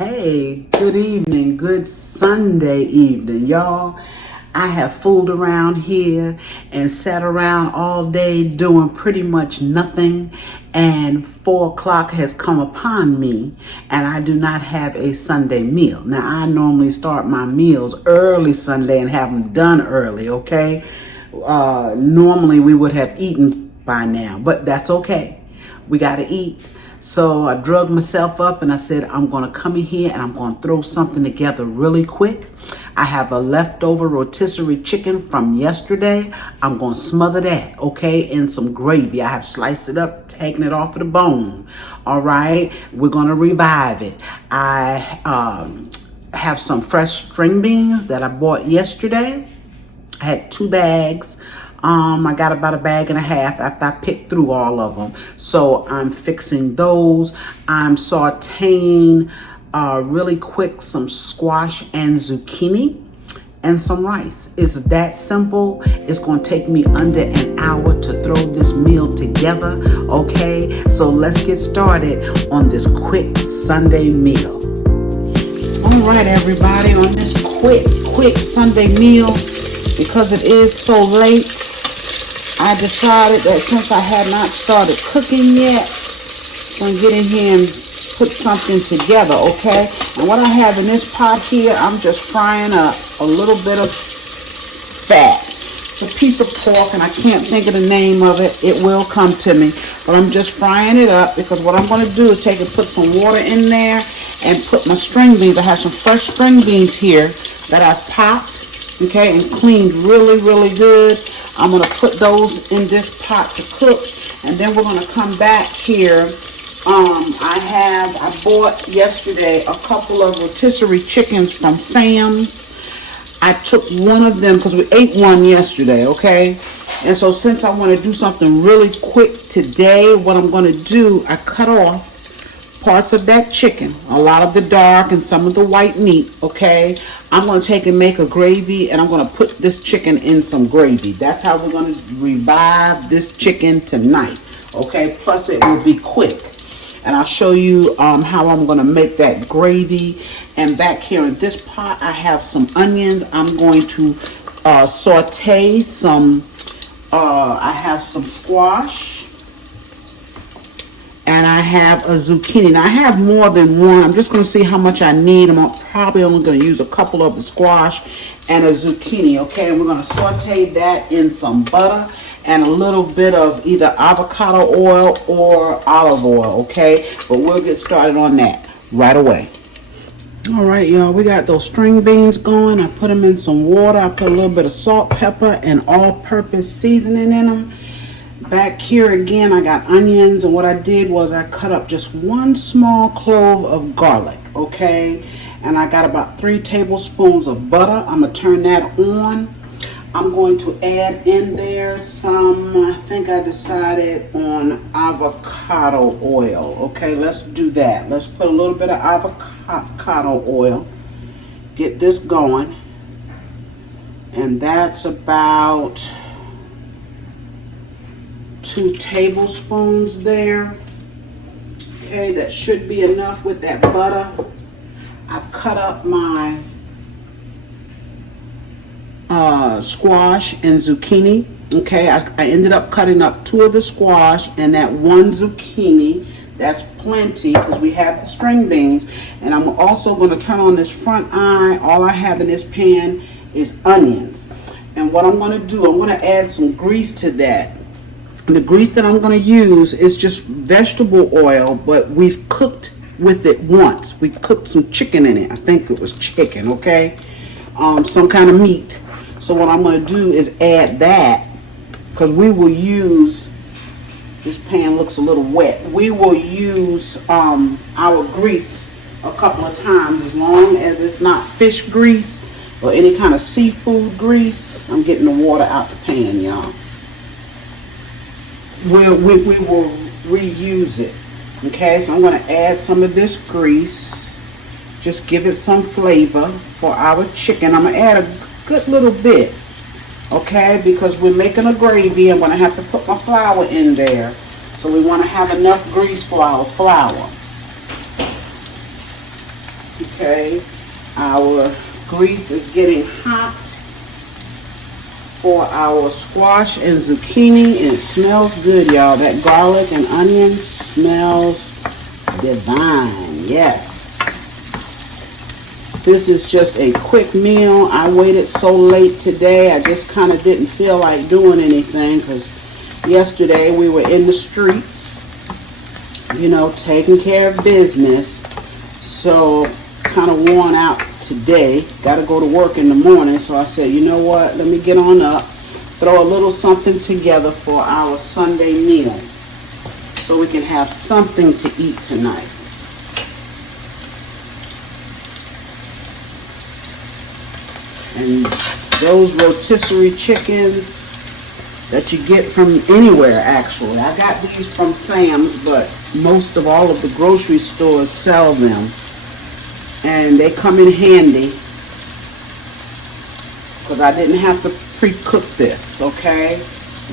Hey, good evening, good Sunday evening, y'all. I have fooled around here and sat around all day doing pretty much nothing, and 4 o'clock has come upon me, and I do not have a Sunday meal. Now, I normally start my meals early Sunday and have them done early, okay? Normally we would have eaten by now, but that's okay. We got to eat. So I drug myself up and I said, I'm going to come in here and I'm going to throw something together really quick. I have a leftover rotisserie chicken from yesterday. I'm going to smother that, okay, in some gravy. I have sliced it up, taken it off of the bone. All right, we're going to revive it. I have some fresh string beans that I bought yesterday. I had 2 bags. I got about 1.5 bags after I picked through all of them. So I'm fixing those. I'm sauteing really quick some squash and zucchini and some rice. It's that simple. It's going to take me under an hour to throw this meal together. Okay, so let's get started on this quick Sunday meal. All right, everybody, on this quick Sunday meal, because it is so late, I decided that since I had not started cooking yet, I'm going to get in here and put something together, okay? And what I have in this pot here, I'm just frying up a little bit of fat. It's a piece of pork, and I can't think of the name of it. It will come to me. But I'm just frying it up because what I'm going to do is put some water in there and put my string beans. I have some fresh string beans here that I've popped, okay, and cleaned really good. I'm going to put those in this pot to cook, and then we're going to come back here. I bought yesterday a couple of rotisserie chickens from Sam's. I took one of them because we ate one yesterday, okay? And so since I want to do something really quick today, what I'm going to do, I cut off parts of that chicken, a lot of the dark and some of the white meat, okay? I'm going to take and make a gravy, and I'm going to put this chicken in some gravy. That's how we're going to revive this chicken tonight, okay? Plus it will be quick. And I'll show you how I'm going to make that gravy. And back here in this pot, I have some onions. I'm going to saute some, I have some squash. And I have a zucchini. Now I have more than one. I'm just going to see how much I need. I'm probably only going to use a couple of the squash and a zucchini, okay? And we're going to saute that in some butter and a little bit of either avocado oil or olive oil, okay? But we'll get started on that right away. All right, y'all, we got those string beans going. I put them in some water. I put a little bit of salt, pepper, and all-purpose seasoning in them. Back here again, I got onions, and what I did was I cut up just 1 small clove of garlic, okay? And I got about 3 tablespoons of butter. I'm going to turn that on. I'm going to add in there some, I think I decided on avocado oil. Okay, let's do that. Let's put a little bit of avocado oil. Get this going. And that's about 2 tablespoons there. Okay, that should be enough with that butter. I've cut up my squash and zucchini. Okay, I ended up cutting up 2 of the squash and that 1 zucchini. That's plenty because we have the string beans. And I'm also going to turn on this front eye. All I have in this pan is onions. And what I'm going to do, I'm going to add some grease to that. And the grease that I'm going to use is just vegetable oil, but we've cooked with it once. We cooked some chicken in it. I think it was chicken, okay? Some kind of meat. So what I'm going to do is add that, because we will use, this pan looks a little wet. We will use our grease a couple of times, as long as it's not fish grease or any kind of seafood grease. I'm getting the water out the pan, y'all. We will reuse it. Okay, so I'm going to add some of this grease. Just give it some flavor for our chicken. I'm going to add a good little bit, okay, because we're making a gravy. I'm going to have to put my flour in there. So we want to have enough grease for our flour. Okay, our grease is getting hot for our squash and zucchini, and it smells good, y'all. That garlic and onion smells divine. Yes. This is just a quick meal. I waited so late today. I just kind of didn't feel like doing anything because yesterday we were in the streets, you know, taking care of business. So kind of worn out today. Got to go to work in the morning, so I said, you know what, let me get on up, throw a little something together for our Sunday meal so we can have something to eat tonight. And those rotisserie chickens that you get from anywhere, actually. I got these from Sam's, but most of all of the grocery stores sell them. And they come in handy because I didn't have to pre-cook this, okay?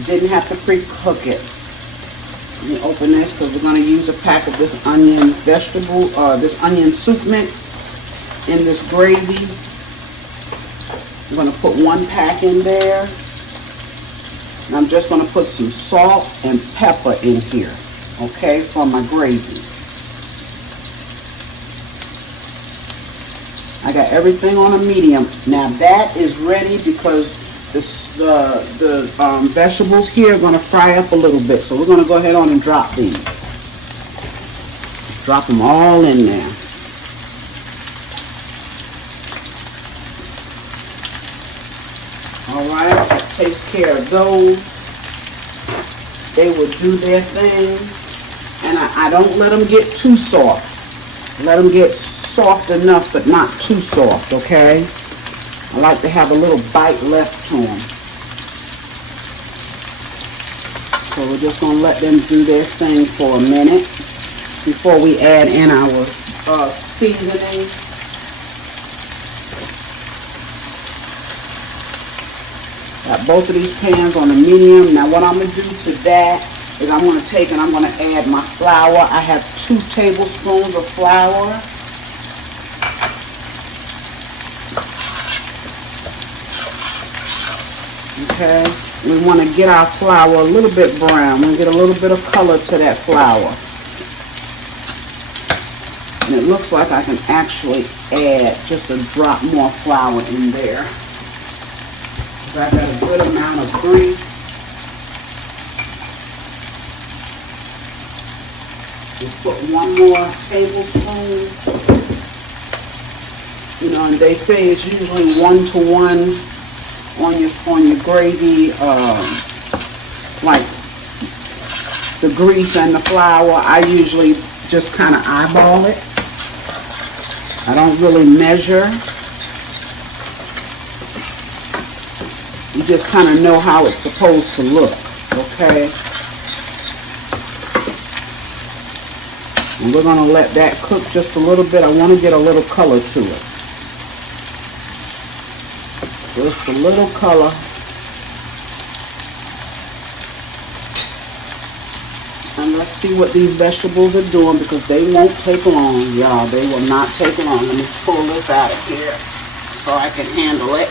Didn't have to pre-cook it. Let me open this because we're going to use a pack of this onion this onion soup mix in this gravy. I'm going to put one pack in there. And I'm just going to put some salt and pepper in here, okay, for my gravy. I got everything on a medium. Now that is ready because the vegetables here are going to fry up a little bit. So we're going to go ahead on and drop these. Drop them all in there. All right, that takes care of those. They will do their thing. And I don't let them get too soft. Let them get soft enough, but not too soft, okay? I like to have a little bite left to them. So we're just going to let them do their thing for a minute before we add in our seasoning. Got both of these pans on the medium. Now what I'm going to do to that is I'm going to take and I'm going to add my flour. I have 2 tablespoons of flour. Okay, we want to get our flour a little bit brown. We'll get a little bit of color to that flour. And it looks like I can actually add just a drop more flour in there. Because I got a good amount of grease. Just put 1 more tablespoon. You know, and they say it's usually 1-to-1 on your gravy, like the grease and the flour. I usually just kind of eyeball it. I don't really measure. You just kind of know how it's supposed to look, okay? And we're going to let that cook just a little bit. I want to get a little color to it. Just a little color. And let's see what these vegetables are doing because they won't take long, y'all. They will not take long. Let me pull this out of here so I can handle it.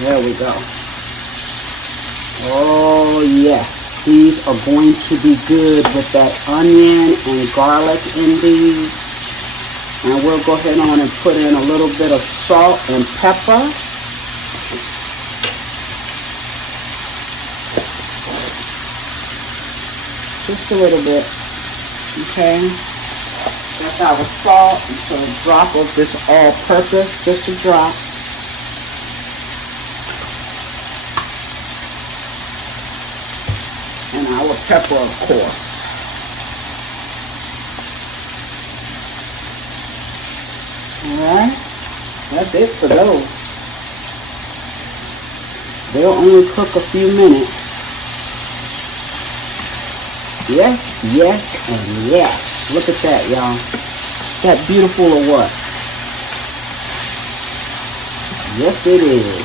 There we go. Oh, yes. These are going to be good with that onion and garlic in these. And we'll go ahead on and put in a little bit of salt and pepper. Just a little bit. Okay. That's our salt. So a drop of this all-purpose, just a drop. And our pepper, of course. Alright, that's it for those. They'll only cook a few minutes. Yes, yes, and yes. Look at that, y'all. Is that beautiful or what? Yes, it is.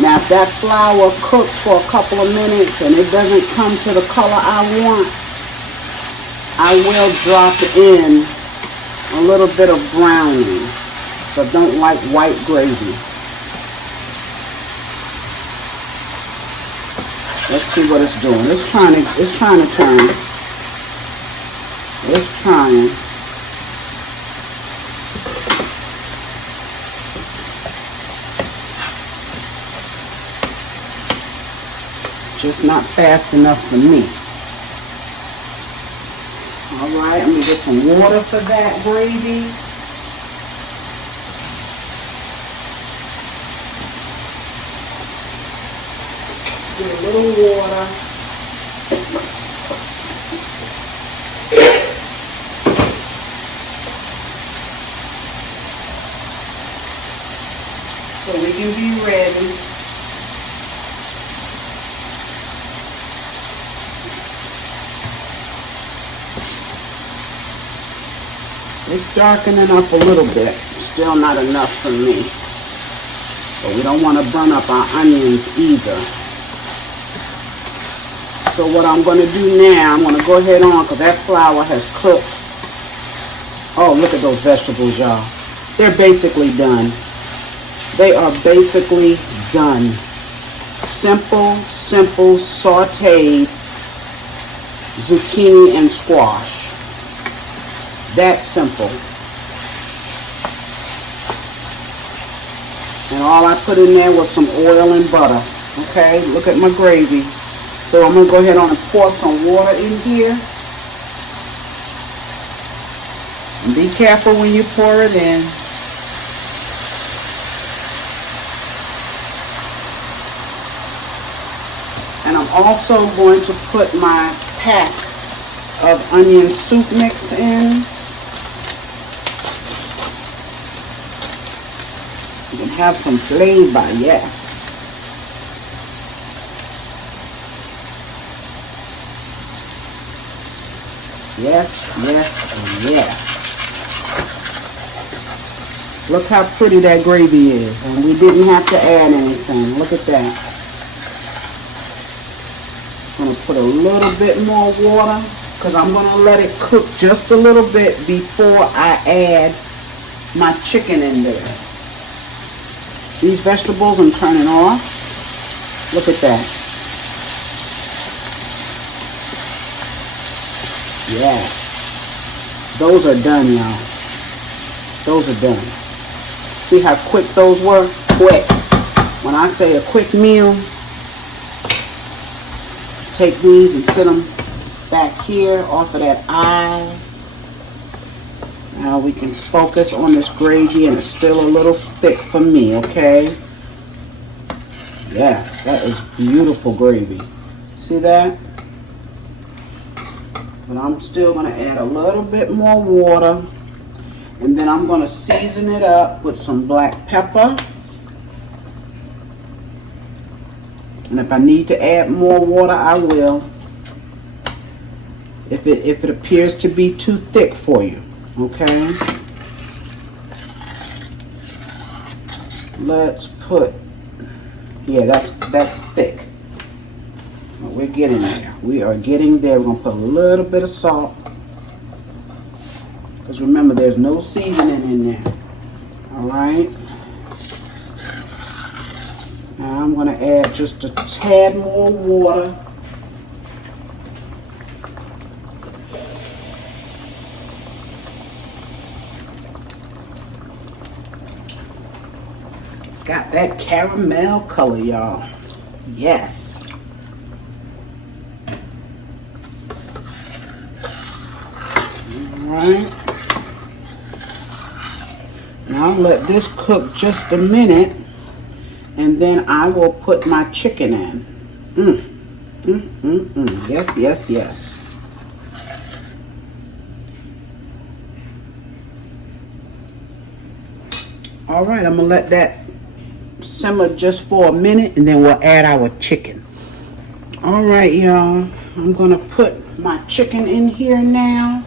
Now Now if that flour cooks for a couple of minutes and it doesn't come to the color I want, I will drop in a little bit of browning. So I don't like white gravy. Let's see what it's doing. It's trying to turn. It's trying. Just not fast enough for me. All right, I'm gonna get some water for that gravy. Get a little water. So we can be ready. It's darkening up a little bit. Still not enough for me. But we don't want to burn up our onions either. So what I'm going to do now, I'm going to go ahead on because that flour has cooked. Oh, look at those vegetables, y'all. They're basically done. They are basically done. Simple sauteed zucchini and squash. That simple. And all I put in there was some oil and butter. Okay, look at my gravy. So I'm going to go ahead on and pour some water in here. And be careful when you pour it in. And I'm also going to put my pack of onion soup mix in. You can have some flavor, yes. Yes, yes, and yes. Look how pretty that gravy is. And we didn't have to add anything. Look at that. I'm going to put a little bit more water because I'm going to let it cook just a little bit before I add my chicken in there. These vegetables I'm turning off. Look at that. Yes. Those are done, y'all. Those are done. See how quick those were? Quick. When I say a quick meal, take these and sit them back here off of that eye. Now we can focus on this gravy, and it's still a little thick for me, okay? Yes, that is beautiful gravy. See that? But I'm still going to add a little bit more water, and then I'm going to season it up with some black pepper. And if I need to add more water, I will. If it appears to be too thick for you, okay? Let's put, yeah, that's thick. But we're getting there. We are getting there. We're going to put a little bit of salt. Because remember, there's no seasoning in there. Alright. Now I'm going to add just a tad more water. It's got that caramel color, y'all. Yes. Alright. Now let this cook just a minute, and then I will put my chicken in. Yes, yes, yes. Alright, I'm going to let that simmer just for a minute, and then we'll add our chicken. Alright, y'all. I'm going to put my chicken in here now.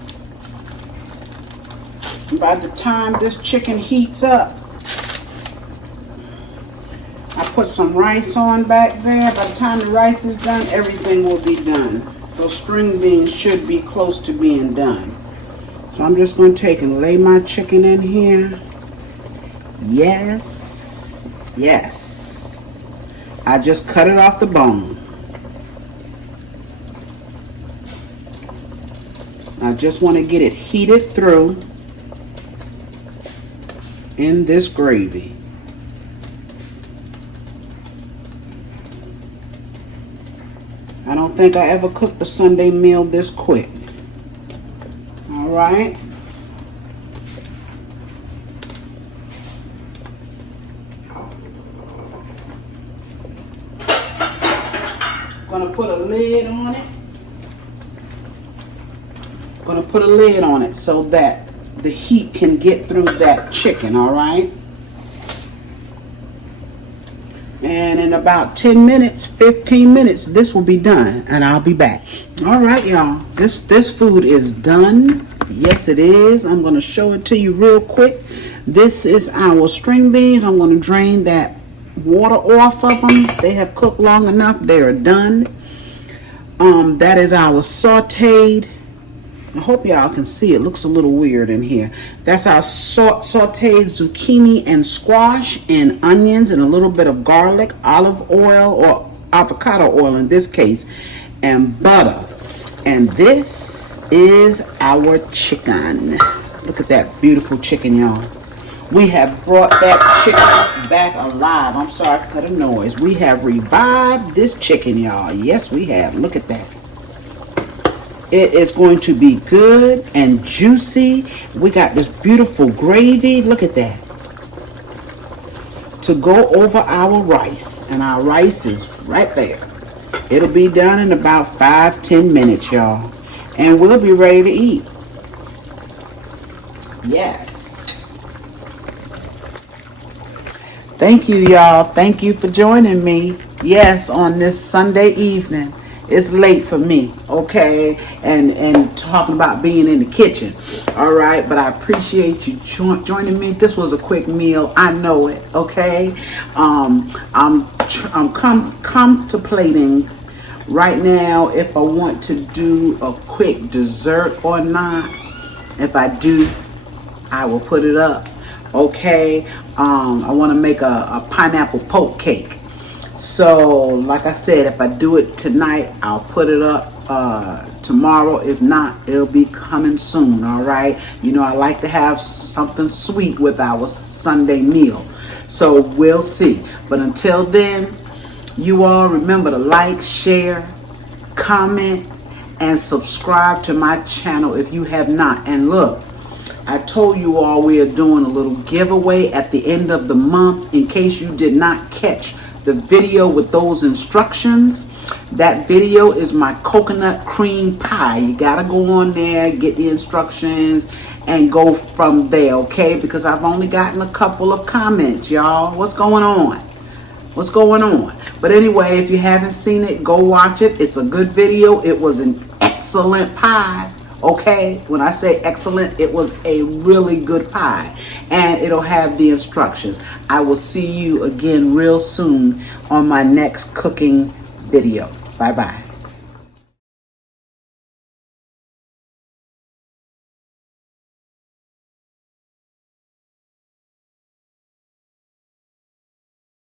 By the time this chicken heats up, I put some rice on back there. By the time the rice is done, everything will be done. Those string beans should be close to being done. So I'm just going to take and lay my chicken in here. Yes, yes. I just cut it off the bone. I just want to get it heated through in this gravy. I don't think I ever cooked a Sunday meal this quick. All right. Gonna put a lid on it. Gonna put a lid on it so that the heat can get through that chicken, all right? And in about 10 minutes, 15 minutes, this will be done, and I'll be back. All right, y'all, this food is done. Yes, it is. I'm gonna show it to you real quick. This is our string beans. I'm gonna drain that water off of them. They have cooked long enough. They are done. That is our sauteed. I hope y'all can see. It looks a little weird in here. That's our sauteed zucchini and squash and onions and a little bit of garlic, olive oil, or avocado oil in this case, and butter. And this is our chicken. Look at that beautiful chicken, y'all. We have brought that chicken back alive. I'm sorry for the noise. We have revived this chicken, y'all. Yes, we have. Look at that. It is going to be good and juicy. We got this beautiful gravy. Look at that. To go over our rice. And our rice is right there. It'll be done in about 5-10 minutes, y'all. And we'll be ready to eat. Yes. Thank you, y'all. Thank you for joining me. Yes, on this Sunday evening. It's late for me, okay? And talking about being in the kitchen, all right? But I appreciate you joining me. This was a quick meal. I know it, okay? I'm contemplating right now if I want to do a quick dessert or not. If I do, I will put it up, okay? I want to make a pineapple poke cake. So, like I said, if I do it tonight, I'll put it up tomorrow. If not, it'll be coming soon, all right? You know, I like to have something sweet with our Sunday meal. So, we'll see. But until then, you all remember to like, share, comment, and subscribe to my channel if you have not. And look, I told you all we are doing a little giveaway at the end of the month in case you did not catch the video with those instructions. That video is my coconut cream pie. You gotta go on there, get the instructions, and go from there, okay? Because I've only gotten a couple of comments, y'all. What's going on? What's going on? But anyway, if you haven't seen it, go watch it. It's a good video. It was an excellent pie, okay? When I say excellent, it was a really good pie. And it'll have the instructions. I will see you again real soon on my next cooking video. Bye-bye.